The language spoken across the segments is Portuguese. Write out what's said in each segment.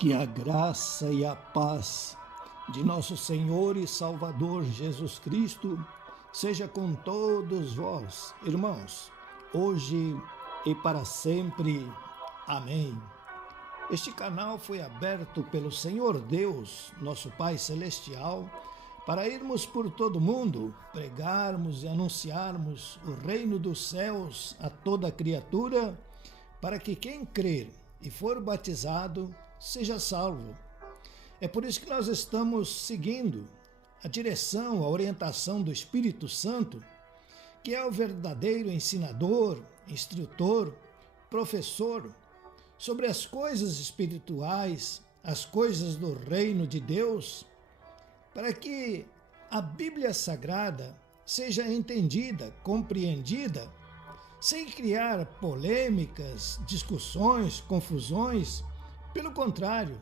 Que a graça e a paz de nosso Senhor e Salvador Jesus Cristo seja com todos vós, irmãos, hoje e para sempre. Amém. Este canal foi aberto pelo Senhor Deus, nosso Pai Celestial, para irmos por todo o mundo, pregarmos e anunciarmos o reino dos céus a toda criatura, para que quem crer e for batizado seja salvo. É por isso que nós estamos seguindo a direção, a orientação do Espírito Santo, que é o verdadeiro ensinador, instrutor, professor sobre as coisas espirituais, as coisas do reino de Deus, para que a Bíblia Sagrada seja entendida, compreendida, sem criar polêmicas, discussões, confusões. Pelo contrário,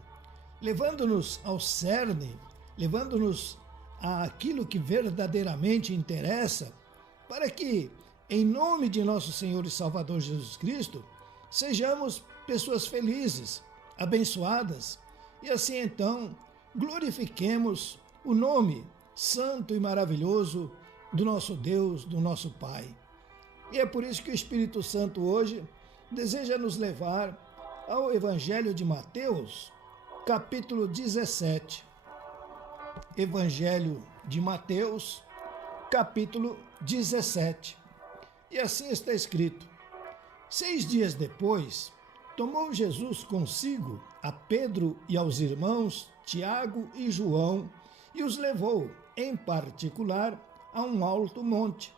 levando-nos ao cerne, levando-nos àquilo que verdadeiramente interessa, para que, em nome de nosso Senhor e Salvador Jesus Cristo, sejamos pessoas felizes, abençoadas, e assim então glorifiquemos o nome santo e maravilhoso do nosso Deus, do nosso Pai. E é por isso que o Espírito Santo hoje deseja nos levar ao Evangelho de Mateus, capítulo 17. Evangelho de Mateus, capítulo 17. E assim está escrito: 6 dias depois, tomou Jesus consigo a Pedro e aos irmãos Tiago e João e os levou, em particular, a um alto monte.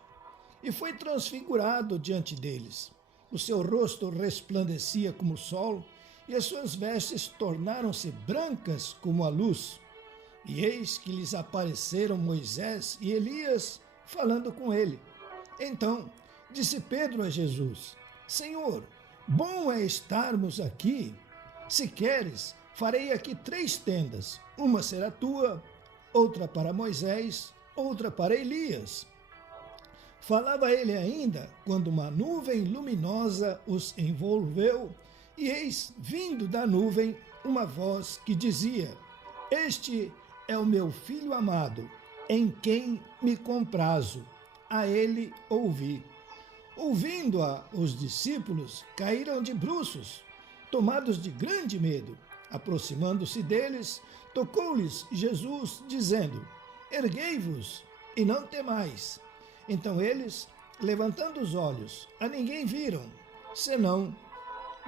E foi transfigurado diante deles. O seu rosto resplandecia como o sol, e as suas vestes tornaram-se brancas como a luz. E eis que lhes apareceram Moisés e Elias, falando com ele. Então disse Pedro a Jesus: Senhor, bom é estarmos aqui. Se queres, farei aqui 3 tendas. Uma será tua, outra para Moisés, outra para Elias. Falava ele ainda, quando uma nuvem luminosa os envolveu, e eis, vindo da nuvem, uma voz que dizia: Este é o meu filho amado, em quem me comprazo, a ele ouvi. Ouvindo-a, os discípulos caíram de bruços, tomados de grande medo. Aproximando-se deles, tocou-lhes Jesus, dizendo: Erguei-vos e não temais. Então eles, levantando os olhos, a ninguém viram, senão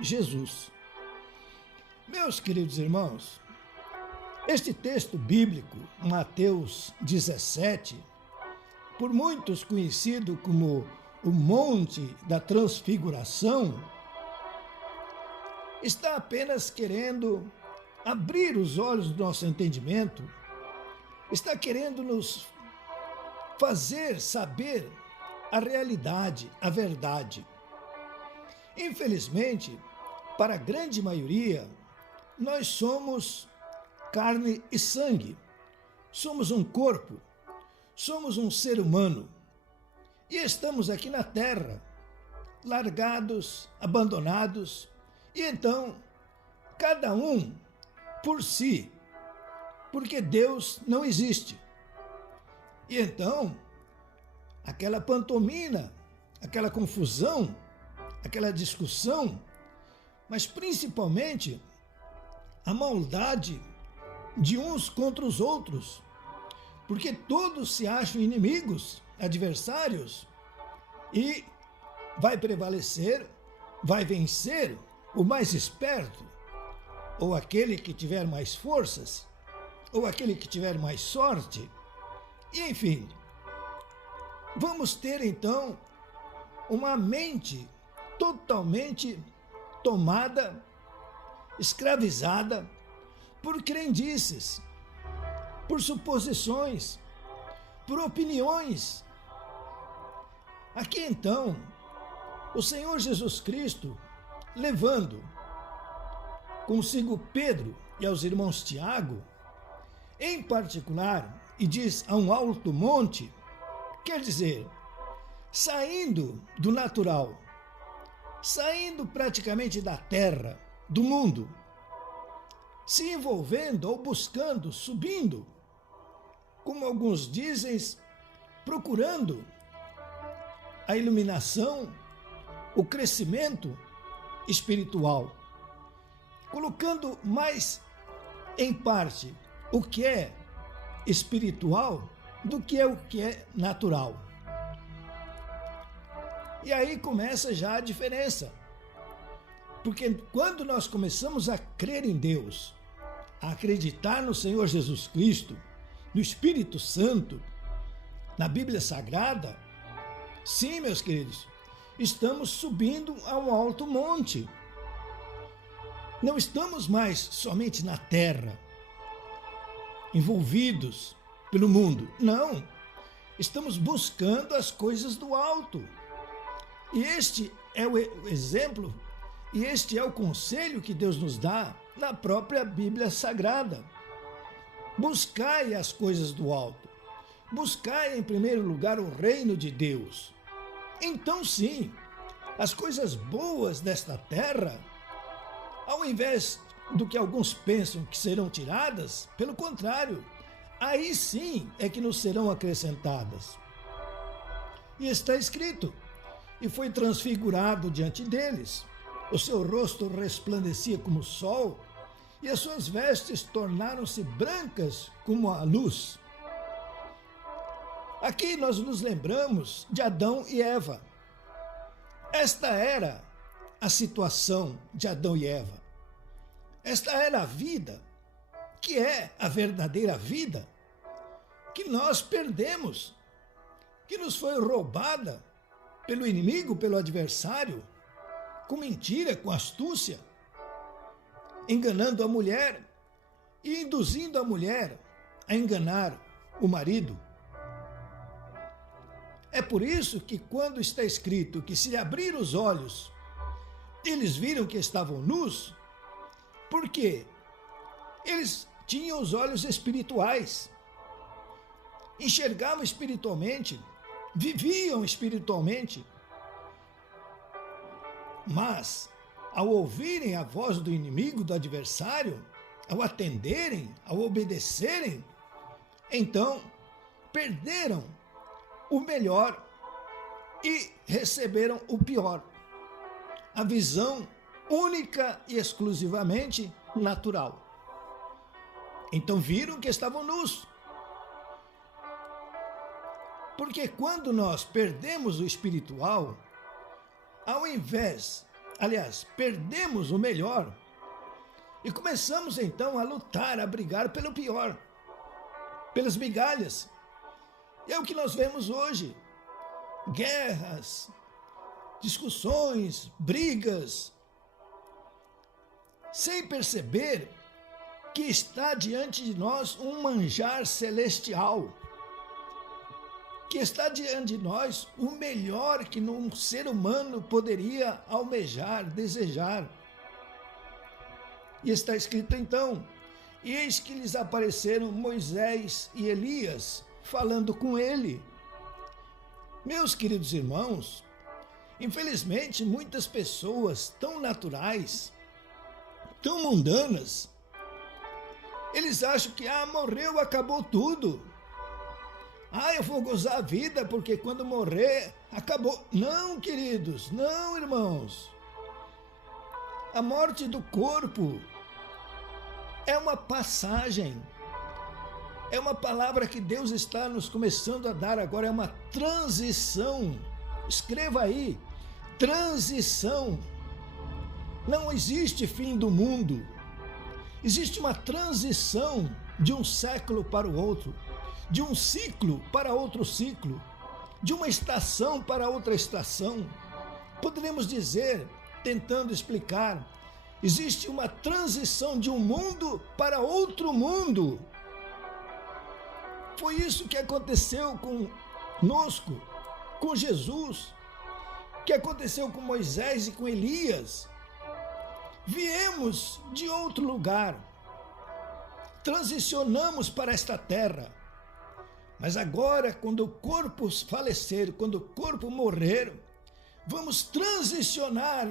Jesus. Meus queridos irmãos, este texto bíblico, Mateus 17, por muitos conhecido como o Monte da Transfiguração, está apenas querendo abrir os olhos do nosso entendimento, está querendo nos fazer saber a realidade, a verdade. Infelizmente, para a grande maioria, nós somos carne e sangue, somos um corpo, somos um ser humano e estamos aqui na terra, largados, abandonados, e então, cada um por si, porque Deus não existe. E então, aquela pantomima, aquela confusão, aquela discussão, mas principalmente a maldade de uns contra os outros, porque todos se acham inimigos, adversários, e vai prevalecer, vai vencer o mais esperto, ou aquele que tiver mais forças, ou aquele que tiver mais sorte. E, enfim, vamos ter então uma mente totalmente tomada, escravizada por crendices, por suposições, por opiniões. Aqui então, o Senhor Jesus Cristo, levando consigo Pedro e aos irmãos Tiago, em particular, e diz a um alto monte, quer dizer, saindo do natural, saindo praticamente da terra, do mundo, se envolvendo ou buscando, subindo, como alguns dizem, procurando a iluminação, o crescimento espiritual, colocando mais em parte o que é espiritual do que o que é natural. E aí começa já a diferença. Porque quando nós começamos a crer em Deus, a acreditar no Senhor Jesus Cristo, no Espírito Santo, na Bíblia Sagrada, sim, meus queridos, estamos subindo a um alto monte. Não estamos mais somente na terra, envolvidos pelo mundo. Não, estamos buscando as coisas do alto. E este é o exemplo, e este é o conselho que Deus nos dá na própria Bíblia Sagrada. Buscai as coisas do alto. Buscai em primeiro lugar o reino de Deus. Então sim, as coisas boas desta terra, ao invés do que alguns pensam que serão tiradas, pelo contrário, aí sim é que nos serão acrescentadas. E está escrito: e foi transfigurado diante deles. O seu rosto resplandecia como o sol, e as suas vestes tornaram-se brancas como a luz. Aqui nós nos lembramos de Adão e Eva. Esta era a situação de Adão e Eva. Esta era a vida, que é a verdadeira vida, que nós perdemos, que nos foi roubada pelo inimigo, pelo adversário, com mentira, com astúcia, enganando a mulher e induzindo a mulher a enganar o marido. É por isso que quando está escrito que se abrir os olhos, eles viram que estavam nus, porque eles tinham os olhos espirituais, enxergavam espiritualmente, viviam espiritualmente, mas ao ouvirem a voz do inimigo, do adversário, ao atenderem, ao obedecerem, então perderam o melhor e receberam o pior, a visão única e exclusivamente natural. Então viram que estavam nus. Porque quando nós perdemos o espiritual, perdemos o melhor e começamos então a lutar, a brigar pelo pior, pelas migalhas. E é o que nós vemos hoje: guerras, discussões, brigas, sem perceber que está diante de nós um manjar celestial, que está diante de nós o melhor que um ser humano poderia almejar, desejar. E está escrito então: e eis que lhes apareceram Moisés e Elias, falando com ele. Meus queridos irmãos, infelizmente muitas pessoas tão naturais, tão mundanas, eles acham que morreu, acabou tudo. Eu vou gozar a vida porque quando morrer, acabou. Não, queridos, não, irmãos. A morte do corpo é uma passagem. É uma palavra que Deus está nos começando a dar agora, é uma transição. Escreva aí, transição. Não existe fim do mundo. Existe uma transição de um século para o outro, de um ciclo para outro ciclo, de uma estação para outra estação. Poderíamos dizer, tentando explicar, existe uma transição de um mundo para outro mundo. Foi isso que aconteceu conosco, com Jesus, que aconteceu com Moisés e com Elias. Viemos de outro lugar, transicionamos para esta terra, mas agora, quando o corpo falecer, quando o corpo morrer, vamos transicionar,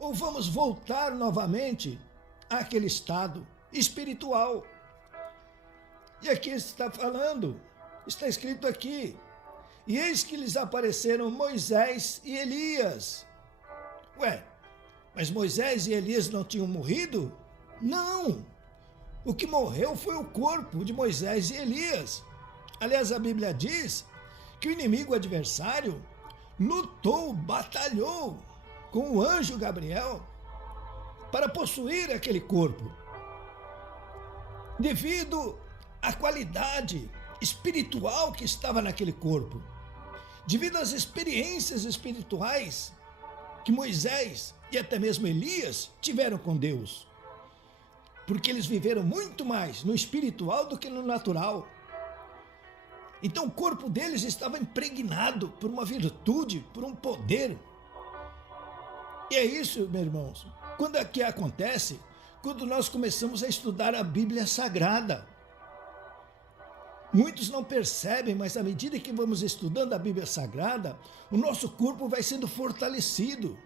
ou vamos voltar novamente àquele estado espiritual. E aqui está falando, está escrito aqui, e eis que lhes apareceram Moisés e Elias. Ué, mas Moisés e Elias não tinham morrido? Não! O que morreu foi o corpo de Moisés e Elias. Aliás, a Bíblia diz que o inimigo adversário lutou, batalhou com o anjo Gabriel para possuir aquele corpo. Devido à qualidade espiritual que estava naquele corpo, devido às experiências espirituais que Moisés e até mesmo Elias tiveram com Deus, porque eles viveram muito mais no espiritual do que no natural. Então o corpo deles estava impregnado por uma virtude, por um poder. E é isso, meus irmãos, quando aqui acontece, quando nós começamos a estudar a Bíblia Sagrada. Muitos não percebem, mas à medida que vamos estudando a Bíblia Sagrada, o nosso corpo vai sendo fortalecido,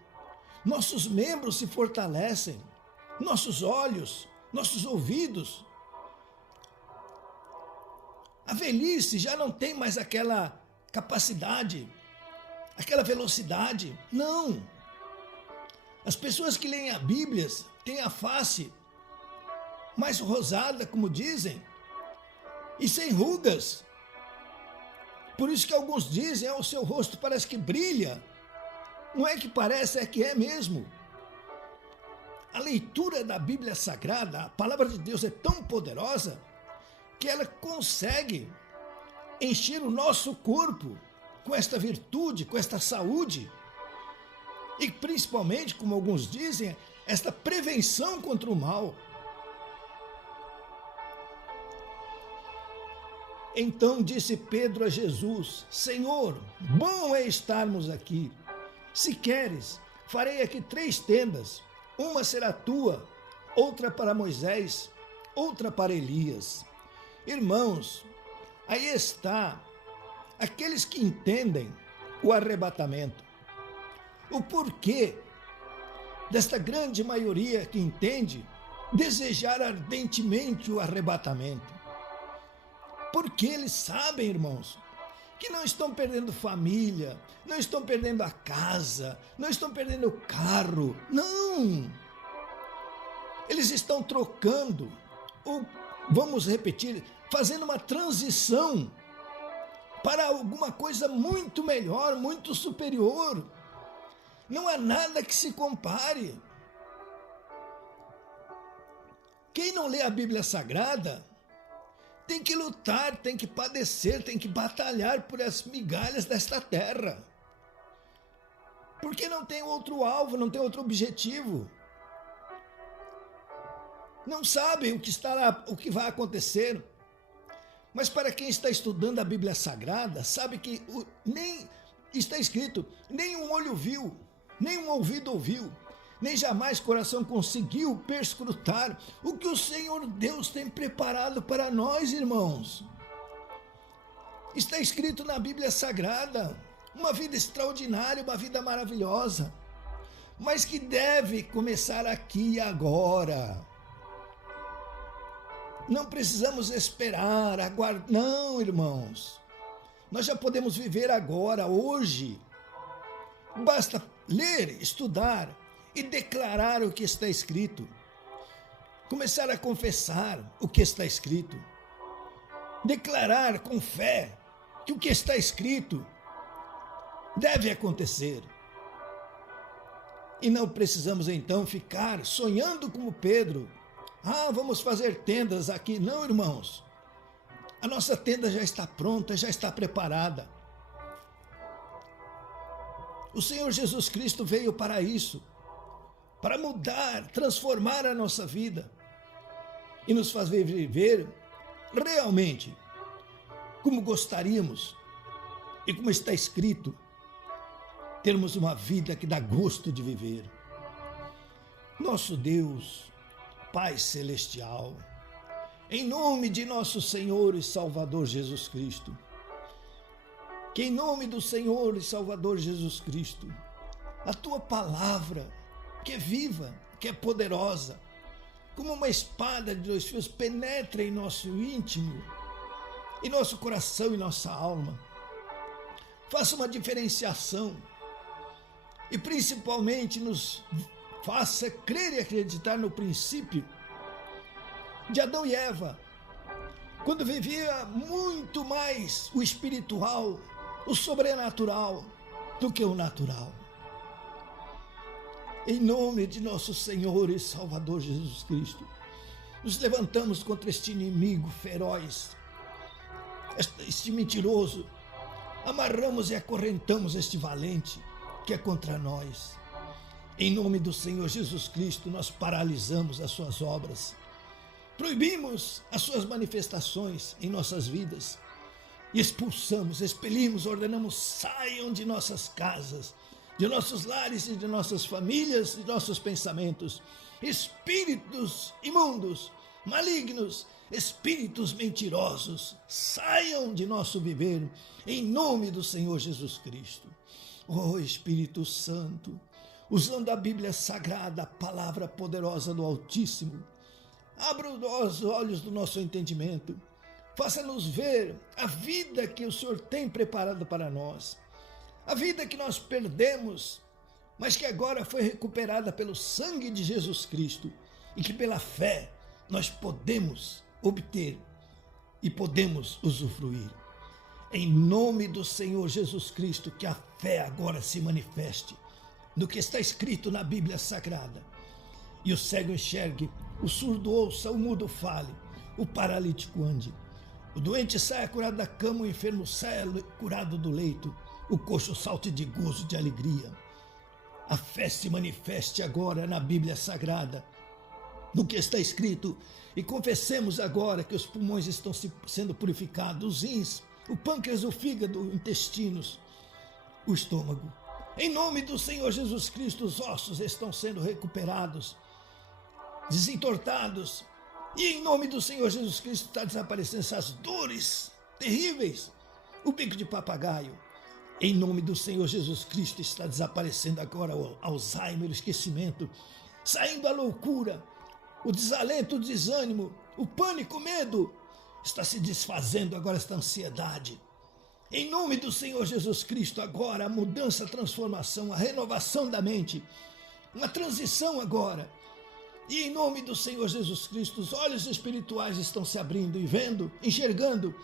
nossos membros se fortalecem, nossos olhos, nossos ouvidos. A velhice já não tem mais aquela capacidade, aquela velocidade. Não! As pessoas que leem a Bíblia têm a face mais rosada, como dizem, e sem rugas. Por isso que alguns dizem, o seu rosto parece que brilha. Não é que parece, é que é mesmo. A leitura da Bíblia Sagrada, a palavra de Deus é tão poderosa que ela consegue encher o nosso corpo com esta virtude, com esta saúde e principalmente, como alguns dizem, esta prevenção contra o mal. Então disse Pedro a Jesus: Senhor, bom é estarmos aqui. Se queres, farei aqui 3 tendas. Uma será tua, outra para Moisés, outra para Elias. Irmãos, aí está aqueles que entendem o arrebatamento. O porquê desta grande maioria que entende desejar ardentemente o arrebatamento. Porque eles sabem, irmãos, que não estão perdendo família, não estão perdendo a casa, não estão perdendo o carro. Não! Eles estão trocando, ou vamos repetir, fazendo uma transição para alguma coisa muito melhor, muito superior. Não há nada que se compare. Quem não lê a Bíblia Sagrada tem que lutar, tem que padecer, tem que batalhar por as migalhas desta terra. Porque não tem outro alvo, não tem outro objetivo. Não sabem o que vai acontecer. Mas para quem está estudando a Bíblia Sagrada, sabe que nem está escrito, nem um olho viu, nem um ouvido ouviu, nem jamais coração conseguiu perscrutar o que o Senhor Deus tem preparado para nós, irmãos. Está escrito na Bíblia Sagrada, uma vida extraordinária, uma vida maravilhosa, mas que deve começar aqui e agora. Não precisamos esperar, aguardar, não, irmãos. Nós já podemos viver agora, hoje. Basta ler, estudar e declarar o que está escrito. Começar a confessar o que está escrito. Declarar com fé que o que está escrito deve acontecer. E não precisamos então ficar sonhando como Pedro. Vamos fazer tendas aqui. Não, irmãos. A nossa tenda já está pronta, já está preparada. O Senhor Jesus Cristo veio para isso, para mudar, transformar a nossa vida e nos fazer viver realmente como gostaríamos e como está escrito, termos uma vida que dá gosto de viver. Nosso Deus, Pai Celestial, em nome de nosso Senhor e Salvador Jesus Cristo, que em nome do Senhor e Salvador Jesus Cristo, a Tua palavra, que é viva, que é poderosa, como uma espada de 2 fios, penetra em nosso íntimo, em nosso coração e nossa alma. Faça uma diferenciação e principalmente nos faça crer e acreditar no princípio de Adão e Eva, quando vivia muito mais o espiritual, o sobrenatural, do que o natural. Em nome de nosso Senhor e Salvador Jesus Cristo, nos levantamos contra este inimigo feroz, este mentiroso, amarramos e acorrentamos este valente que é contra nós. Em nome do Senhor Jesus Cristo, nós paralisamos as suas obras, proibimos as suas manifestações em nossas vidas, e expulsamos, expelimos, ordenamos, saiam de nossas casas, de nossos lares e de nossas famílias, de nossos pensamentos, espíritos imundos, malignos, espíritos mentirosos, saiam de nosso viver, em nome do Senhor Jesus Cristo. Oh Espírito Santo, usando a Bíblia Sagrada, a palavra poderosa do Altíssimo, abra os olhos do nosso entendimento, faça-nos ver a vida que o Senhor tem preparado para nós, a vida que nós perdemos, mas que agora foi recuperada pelo sangue de Jesus Cristo e que pela fé nós podemos obter e podemos usufruir. Em nome do Senhor Jesus Cristo, que a fé agora se manifeste no que está escrito na Bíblia Sagrada. E o cego enxergue, o surdo ouça, o mudo fale, o paralítico ande, o doente saia curado da cama, o enfermo saia curado do leito, o coxo salte de gozo, de alegria. A fé se manifeste agora na Bíblia Sagrada, no que está escrito, e confessemos agora que os pulmões estão sendo purificados, os rins, o pâncreas, o fígado, os intestinos, o estômago. Em nome do Senhor Jesus Cristo, os ossos estão sendo recuperados, desentortados, e em nome do Senhor Jesus Cristo está desaparecendo essas dores terríveis, o bico de papagaio. Em nome do Senhor Jesus Cristo está desaparecendo agora o Alzheimer, o esquecimento, saindo a loucura, o desalento, o desânimo, o pânico, o medo, está se desfazendo agora esta ansiedade. Em nome do Senhor Jesus Cristo, agora a mudança, a transformação, a renovação da mente, uma transição agora. E em nome do Senhor Jesus Cristo, os olhos espirituais estão se abrindo e vendo, enxergando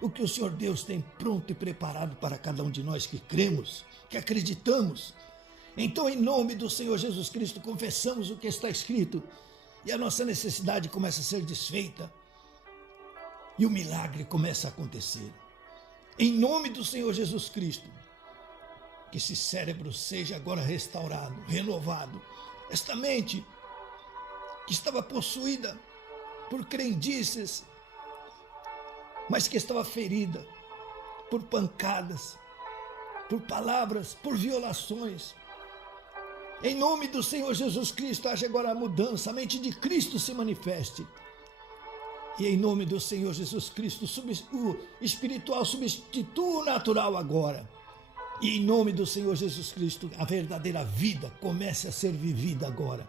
o que o Senhor Deus tem pronto e preparado para cada um de nós que cremos, que acreditamos. Então, em nome do Senhor Jesus Cristo, confessamos o que está escrito e a nossa necessidade começa a ser desfeita e o milagre começa a acontecer. Em nome do Senhor Jesus Cristo, que esse cérebro seja agora restaurado, renovado. Esta mente que estava possuída por crendices, mas que estava ferida por pancadas, por palavras, por violações. Em nome do Senhor Jesus Cristo, haja agora a mudança, a mente de Cristo se manifeste. E em nome do Senhor Jesus Cristo, o espiritual substitua o natural agora. E em nome do Senhor Jesus Cristo, a verdadeira vida comece a ser vivida agora.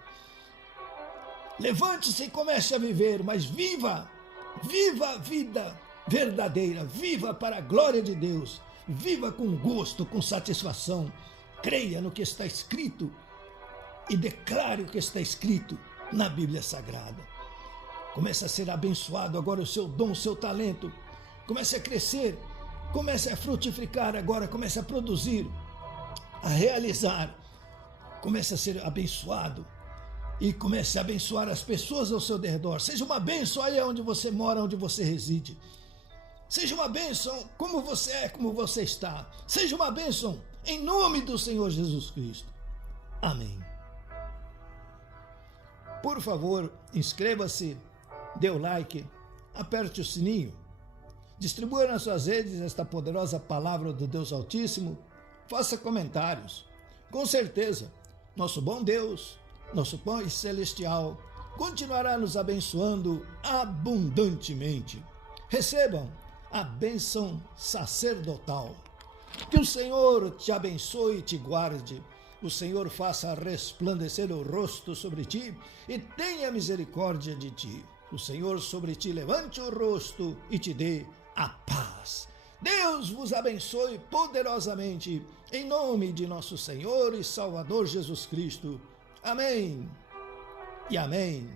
Levante-se e comece a viver, mas viva a vida verdadeira, viva para a glória de Deus, viva com gosto, com satisfação, creia no que está escrito e declare o que está escrito na Bíblia Sagrada. Comece a ser abençoado agora o seu dom, o seu talento, comece a crescer, comece a frutificar agora, comece a produzir, a realizar, comece a ser abençoado e comece a abençoar as pessoas ao seu redor. Seja uma bênção aí onde você mora, onde você reside. Seja uma bênção como você é, como você está. Seja uma bênção em nome do Senhor Jesus Cristo. Amém. Por favor, inscreva-se, dê o like, aperte o sininho, distribua nas suas redes esta poderosa palavra do Deus Altíssimo, faça comentários. Com certeza, nosso bom Deus, nosso Pai Celestial, continuará nos abençoando abundantemente. Recebam a bênção sacerdotal. Que o Senhor te abençoe e te guarde. O Senhor faça resplandecer o rosto sobre ti e tenha misericórdia de ti. O Senhor sobre ti levante o rosto e te dê a paz. Deus vos abençoe poderosamente, em nome de nosso Senhor e Salvador Jesus Cristo. Amém e amém.